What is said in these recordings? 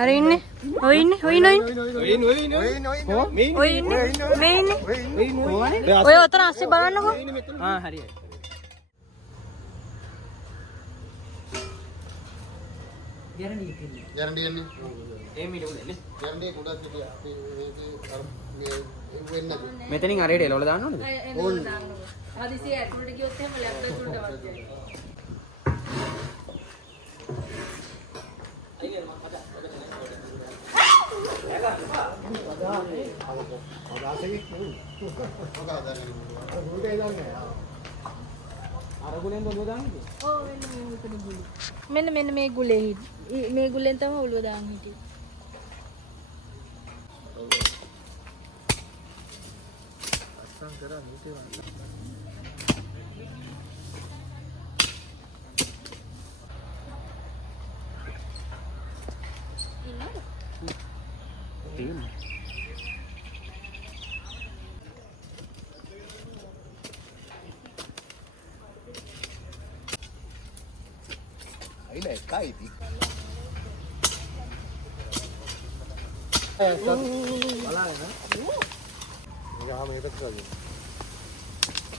अरे इन्ने ओए इन्ने ओए ओए उतना आसे बनाना हां हरी ගැරන්ටි එන්නේ ඒ මීට උඩනේ ගැරන්ටි එක උඩක් හිටියා අපි මේක අර මේ වෙන්නේ මෙතනින් අරේට එලවල දාන්න ඕනද ඕන හදිසිය ඇතුළට ගියොත් එහෙම ලැප්ටොප් උඩට වදිනවා මෙන්න මේ ගුලේ මේ ගුලෙන් තමයි ඔළුව දාන්න හිටියේ. අස්සම් කරා නීතේ වන්න. ඉන්නද? අයිලා එකයි ඉතින්.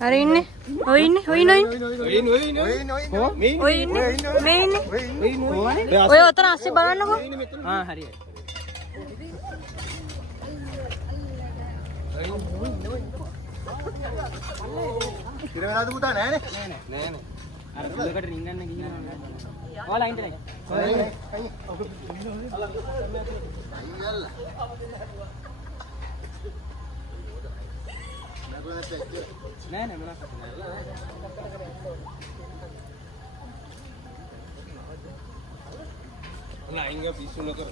अरे इन्ने ओए इन्ने ओए उतना आसे बनाना हां हरी ඉර වෙලාද පුතා නෑනේ නෑ අර දුකට රින්ගන්න ගිහින් ඔයාලා අයින්ට නෑ නෑ නෑ මොනක් නෑ අයින්ග පිස්සු නොකර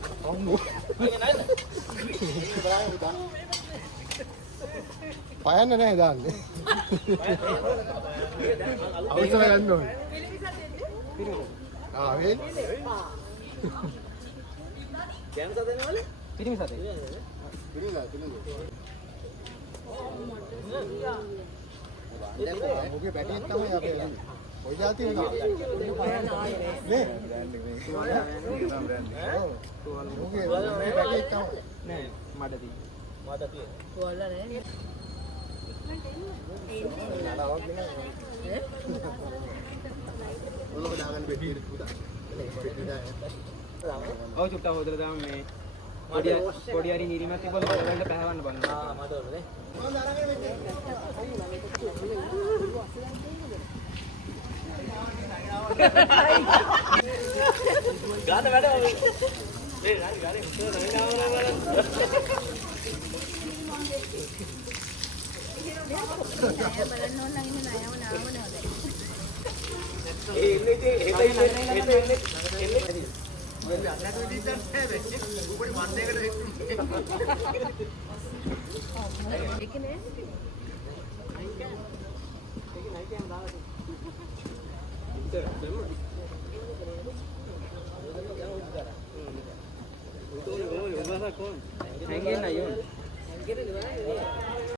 පයන්න නෑ දාන්නේ අවසර ගන්න ඕනේ ආවෙන් කෑම සදනවල පිටිම සතේ පිළිගා ඔගේ පැටියෙක් තමයි අපේ ඔය જાතිය නේ ඔගේ පැටියෙක් තමයි නෑ මඩ තියෙන්නේ तुअल्ला नहीं ඔව් චුට්ටක් හොදලා දාමු මේ පොඩි හරි නිරිමත් තිබ්බොත් වලට පැහැවන්න බලන්න. ආ මට ඕනේ. මම දාරගෙන වෙන්නේ. ගාන වැඩ මේ ගානේ මුතල තමයි නාවලා බලන්න. බලන්න ඕන නම් ඉන්න නයම නාවනේ හොදයි. ඒ ඉන්නේ එන්නේ ඔය අන්නට විදිහට නැහැ වෙච්ච. උඹට මණ්ඩේකට ඒකනේ. ඒක නයිකෙන් දාලා තියෙනවා. Kau